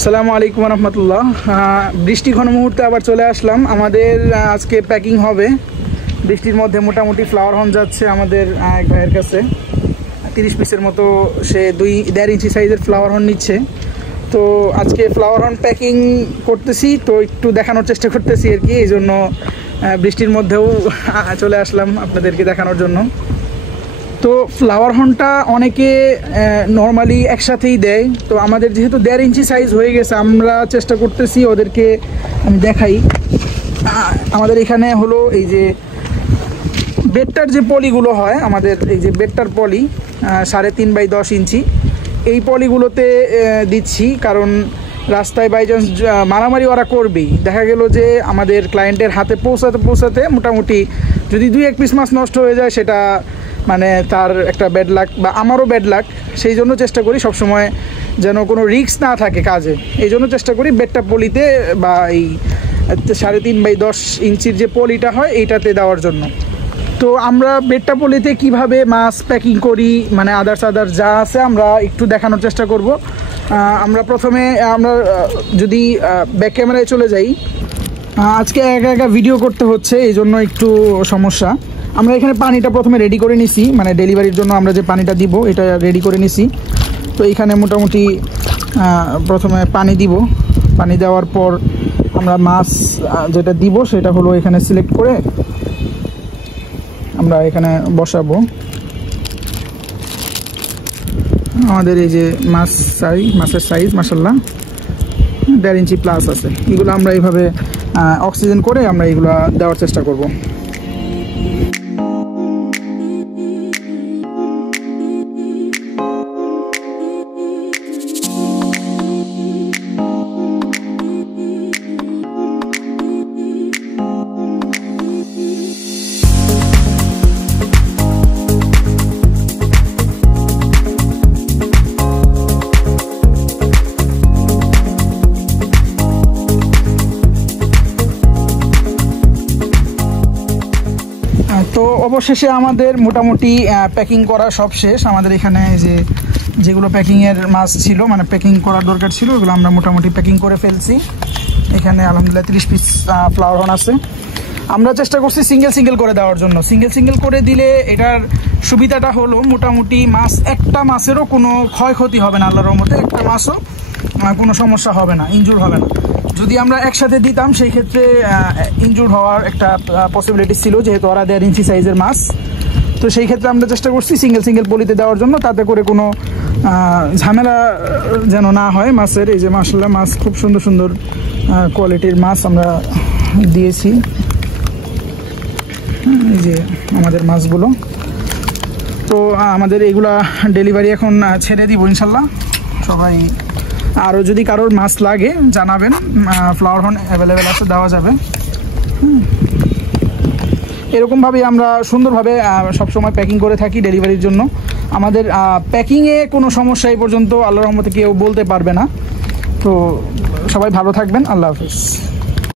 আসসালামু আলাইকুম রহমতুল্লাহ। বৃষ্টি ঘন মুহূর্তে আবার চলে আসলাম। আমাদের আজকে প্যাকিং হবে। বৃষ্টির মধ্যে মোটামুটি ফ্লাওয়ার হর্ন যাচ্ছে আমাদের এক ভাইয়ের কাছে 30 পিসের মতো। সে 2.5 ইঞ্চি সাইজের ফ্লাওয়ার হর্ন নিচ্ছে। তো আজকে ফ্লাওয়ার হর্ন প্যাকিং করতেছি, তো একটু দেখানোর চেষ্টা করতেছি আর কি। এই জন্য বৃষ্টির মধ্যেও চলে আসলাম আপনাদেরকে দেখানোর জন্য। তো ফ্লাওয়ার হর্নটা অনেকে নর্মালি একসাথেই দেয়, তো আমাদের যেহেতু 1.5 ইঞ্চি সাইজ হয়ে গেছে, আমরা চেষ্টা করতেছি ওদেরকে আমি দেখাই। আমাদের এখানে হলো এই যে বেডটার যে পলিগুলো হয়, আমাদের এই যে বেডটার পলি 3.5 বাই 10 ইঞ্চি, এই পলিগুলোতে দিচ্ছি। কারণ রাস্তায় বাই চান্স মারামারি ওরা করবেই, দেখা গেল যে আমাদের ক্লায়েন্টের হাতে পৌঁছাতে মোটামুটি যদি 2-1 পিস মাছ নষ্ট হয়ে যায়, সেটা মানে তার একটা ব্যাড লাক বা আমারও ব্যাড লাক। সেই জন্য চেষ্টা করি সবসময় যেন কোনো রিস্ক না থাকে কাজে। এই জন্য চেষ্টা করি বেডটা পলিতে বা এই 3.5 বাই 10 ইঞ্চির যে পলিটা হয় এইটাতে দেওয়ার জন্য। তো আমরা বেডটা পলিতে কিভাবে মাছ প্যাকিং করি, মানে আদার্স যা আছে আমরা একটু দেখানোর চেষ্টা করব। আমরা প্রথমে যদি ব্যাক ক্যামেরায় চলে যাই, আজকে একা ভিডিও করতে হচ্ছে, এই জন্য একটু সমস্যা। আমরা এখানে পানিটা প্রথমে রেডি করে নিছি, মানে ডেলিভারির জন্য আমরা যে পানিটা দিব এটা রেডি করে নিছি। তো এইখানে মোটামুটি প্রথমে পানি দিব। পানি দেওয়ার পর আমরা মাছ যেটা দিব সেটা হলো এখানে সিলেক্ট করে আমরা এখানে বসাবো। আমাদের এই যে মাছের সাইজ মাশাআল্লাহ 1.5 ইঞ্চি প্লাস আছে। এগুলো আমরা এইভাবে অক্সিজেন করে আমরা এগুলো দেওয়ার চেষ্টা করব। তো অবশেষে আমাদের মোটামুটি প্যাকিং করা সব শেষ। আমাদের এখানে যেগুলো প্যাকিংয়ের মাছ ছিল, মানে প্যাকিং করার দরকার ছিল, ওগুলো আমরা মোটামুটি প্যাকিং করে ফেলছি। এখানে আলহামদুলিল্লাহ 30 পিস ফ্লাওয়ার হর্ন আছে। আমরা চেষ্টা করছি সিঙ্গেল করে দেওয়ার জন্য। সিঙ্গেল করে দিলে এটার সুবিধাটা হলো মোটামুটি একটা মাছেরও কোনো ক্ষয়ক্ষতি হবে না, আল্লাহর রহমতে একটা মাছও কোনো সমস্যা হবে না, ইনজুর হবে না। যদি আমরা একসাথে দিতাম সেই ক্ষেত্রে ইনজুর হওয়ার একটা পসিবিলিটি ছিল, যেহেতু ওরা 1.5 ইঞ্চি সাইজের মাছ। তো সেই ক্ষেত্রে আমরা চেষ্টা করছি সিঙ্গেল পলিতে দেওয়ার জন্য, তাতে করে কোনো ঝামেলা যেন না হয় মাছের। এই যে মাশাআল্লাহ মাছ খুব সুন্দর কোয়ালিটির মাছ আমরা দিয়েছি। এই যে আমাদের মাছগুলো। তো আমাদের এইগুলা ডেলিভারি এখন ছেড়ে দিব ইনশাল্লাহ। সবাই আরও যদি কারোর মাছ লাগে জানাবেন, ফ্লাওয়ার হর্ন অ্যাভেলেবেল আছে, দেওয়া যাবে। এরকমভাবেই আমরা সুন্দরভাবে সবসময় প্যাকিং করে থাকি ডেলিভারির জন্য। আমাদের প্যাকিংয়ে কোনো সমস্যা এই পর্যন্ত আল্লাহর রহমতে কেউ বলতে পারবে না। তো সবাই ভালো থাকবেন, আল্লাহ হাফিজ।